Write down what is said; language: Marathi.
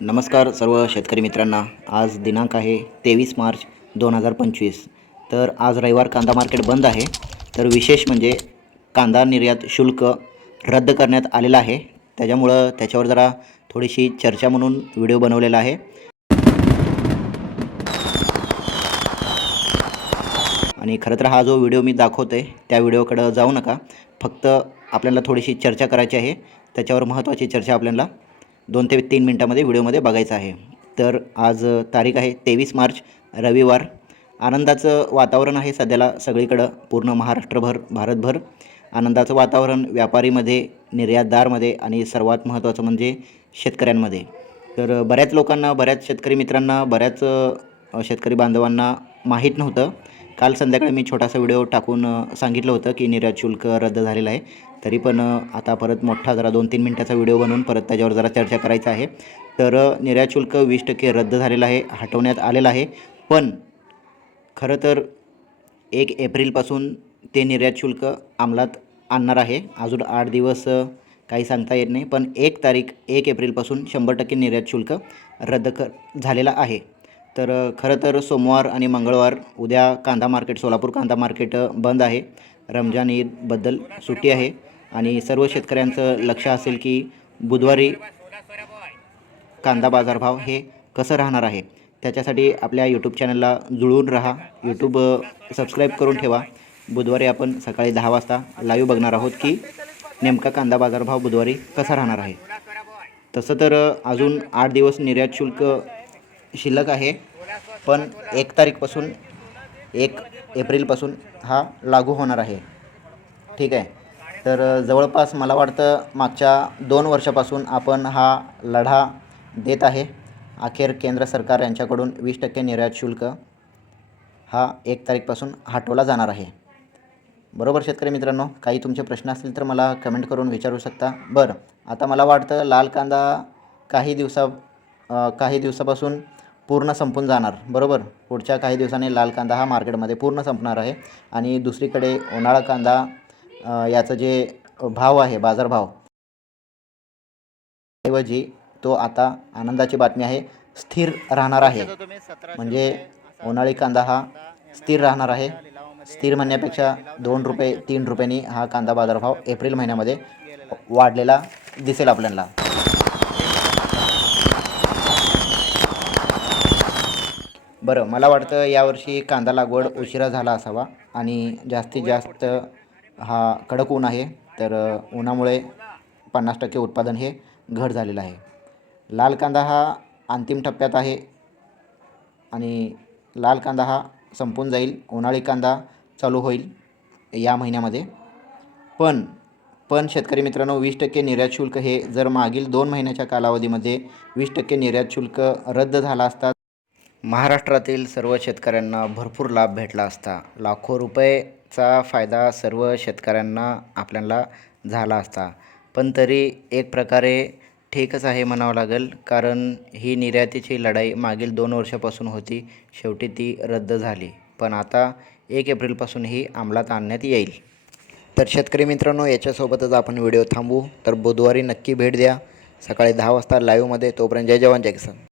नमस्कार सर्व शेतकरी मित्रांना. आज दिनांक आहे तेवीस मार्च दोन हजार पंचवीस. तर आज रविवार कांदा मार्केट बंद आहे. तर विशेष म्हणजे कांदा निर्यात शुल्क रद्द करण्यात आलेलं आहे. त्याच्यामुळं त्याच्यावर जरा थोडीशी चर्चा म्हणून व्हिडिओ बनवलेला आहे. आणि खरं तर हा जो व्हिडिओ मी दाखवतो आहे त्या व्हिडिओकडं जाऊ नका. फक्त आपल्याला थोडीशी चर्चा करायची आहे. त्याच्यावर महत्त्वाची चर्चा आपल्याला दोन ते तीन मिनटामध्ये व्हिडिओमध्ये बघायचं आहे. तर आज तारीख आहे तेवीस मार्च रविवार. आनंदाचं वातावरण आहे सध्याला सगळीकडं पूर्ण महाराष्ट्रभर भारतभर. आनंदाचं वातावरण व्यापारीमध्ये निर्यातदारमध्ये आणि सर्वात महत्त्वाचं म्हणजे शेतकऱ्यांमध्ये. तर बऱ्याच लोकांना बऱ्याच शेतकरी मित्रांना बऱ्याच शेतकरी बांधवांना माहीत नव्हतं. काल संध्याकाळी मी छोटासा व्हिडिओ टाकून सांगितलं होतं की निर्यात शुल्क रद्द झालेलं आहे. तरी पण आता परत मोठा जरा दोन तीन मिनटाचा व्हिडिओ बनवून परत त्याच्यावर जरा चर्चा करायचा आहे. तर निर्यात शुल्क वीस टक्के रद्द झालेलं आहे हटवण्यात आलेलं आहे. पण खरं तर एक एप्रिलपासून ते निर्यात शुल्क अंमलात आणणार आहे. अजून आठ दिवस काही सांगता येत नाही. पण एक तारीख एक एप्रिलपासून शंभर टक्के निर्यात शुल्क रद्द कर झालेला आहे. तर खरं तर सोमवार आणि मंगळवार उद्या कांदा मार्केट सोलापूर कांदा मार्केट बंद आहे. रमजान ईदबद्दल सुट्टी आहे. आणि सर्व शेतकऱ्यांचं लक्ष असेल की बुधवारी कांदा बाजारभाव हे कसं राहणार आहे? त्याच्यासाठी आपल्या यूट्यूब चॅनलला जुळून राहा. यूट्यूब सबस्क्राईब करून ठेवा. बुधवारी आपण सकाळी दहा वाजता लाईव्ह बघणार आहोत की नेमका कांदा बाजारभाव बुधवारी कसा राहणार आहे? तसं तर अजून आठ दिवस निर्यात शुल्क शिल्लक आहे. पण एक तारीखपासून एक एप्रिलपासून हा लागू होणार आहे. ठीक आहे? तर जवळपास मला वाटतं मागच्या दोन वर्षापासून आपण हा लढा देत आहे. अखेर केंद्र सरकार यांच्याकडून वीस टक्के निर्यात शुल्क हा एक तारीखपासून हटवला जाणार आहे. बरोबर शेतकरी मित्रांनो? काही तुमचे प्रश्न असतील तर मला कमेंट करून विचारू शकता. बरं आता मला वाटतं लाल कांदा काही दिवसा काही दिवसापासून पूर्ण संपून जाणार. बरोबर? पुढच्या काही दिवसांनी लाल कांदा हा मार्केटमध्ये पूर्ण संपणार आहे. आणि दुसरीकडे उन्हाळा कांदा याचं जे भाव आहे बाजारभाव ऐवजी तो आता आनंदाची बातमी आहे स्थिर राहणार आहे. म्हणजे उन्हाळी कांदा हा स्थिर राहणार आहे. स्थिर म्हणण्यापेक्षा दोन रुपये तीन रुपयांनी हा कांदा बाजारभाव एप्रिल महिन्यामध्ये वाढलेला दिसेल आपल्याला. बरं मला वाटतं यावर्षी कांदा लागवड उशिरा झाला असावा आणि जास्तीत जास्त हा कडक ऊन आहे तर उन्हामुळे पन्नास टक्के उत्पादन हे घट झालेलं आहे. लाल कांदा हा अंतिम टप्प्यात आहे आणि लाल कांदा हा संपून जाईल उन्हाळी कांदा चालू होईल या महिन्यामध्ये. पण पण शेतकरी मित्रांनो वीस टक्के निर्यात शुल्क हे जर मागील दोन महिन्याच्या कालावधीमध्ये वीस टक्के निर्यात शुल्क रद्द झाला असता महाराष्ट्रातील सर्व शेतकऱ्यांना भरपूर लाभ भेटला असता. लाखो रुपयेचा फायदा सर्व शेतकऱ्यांना आपल्याला झाला असता. पण तरी एक प्रकारे ठीकच आहे म्हणावं लागेल कारण ही निर्यातीची लढाई मागील दोन वर्षापासून होती. शेवटी ती रद्द झाली. पण आता एक एप्रिलपासून ही अंमलात आणण्यात येईल. तर शेतकरी मित्रांनो याच्यासोबतच आपण व्हिडिओ थांबू तर बुधवारी नक्की भेट द्या. सकाळी दहा वाजता लाईव्हमध्ये तोपर्यंत जय जवान जय किसान.